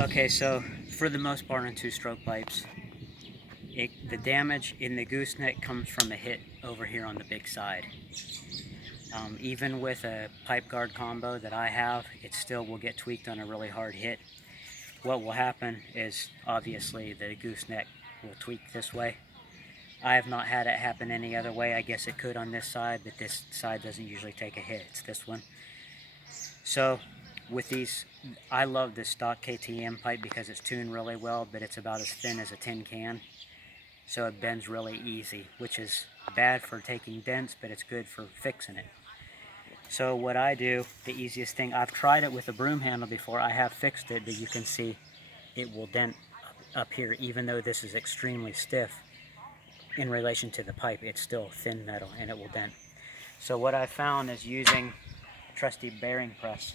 Okay, so for the most part on two-stroke pipes, the damage in the gooseneck comes from a hit over here on the big side. Even with a pipe guard combo that I have, it still will get tweaked on a really hard hit. What will happen is obviously the gooseneck will tweak this way. I have not had it happen any other way. I guess it could on this side, but this side doesn't usually take a hit. It's this one. So with these, I love this stock KTM pipe because it's tuned really well, but it's about as thin as a tin can. So it bends really easy, which is bad for taking dents, but it's good for fixing it. So what I do, the easiest thing, I've tried it with a broom handle before. I have fixed it, but you can see it will dent up here, even though this is extremely stiff in relation to the pipe. It's still thin metal and it will dent. So what I found is using a trusty bearing press.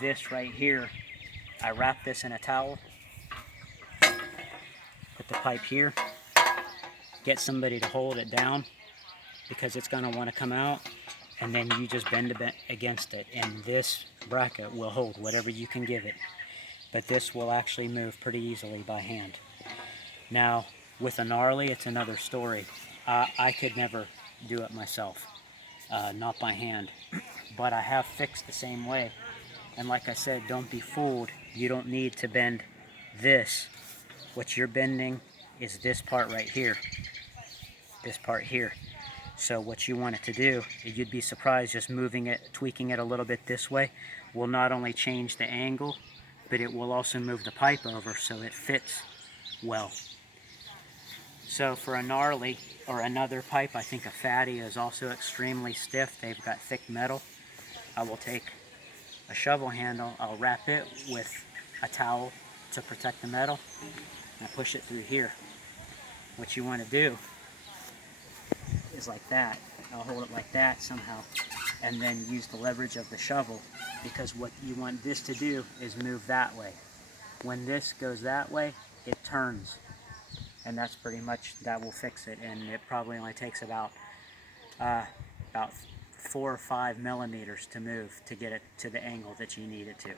This right here, I wrap this in a towel, put the pipe here, get somebody to hold it down because it's going to want to come out, and then you just bend against it, and this bracket will hold whatever you can give it. But this will actually move pretty easily by hand. Now, with a gnarly, it's another story. I could never do it myself, not by hand, but I have fixed the same way. And like I said, don't be fooled. You don't need to bend this. What you're bending is this part right here, this part here. So what you want it to do, you'd be surprised, just moving it, tweaking it a little bit this way will not only change the angle, but it will also move the pipe over so it fits well. So for a gnarly or another pipe, I think a fatty is also extremely stiff. They've got thick metal. I will take a shovel handle, I'll wrap it with a towel to protect the metal, and I push it through here. What you want to do is like that. I'll hold it like that somehow, and then use the leverage of the shovel, because what you want this to do is move that way. When this goes that way, it turns, and that's pretty much, that will fix it. And it probably only takes about 4 or 5 millimeters to move to get it to the angle that you need it to.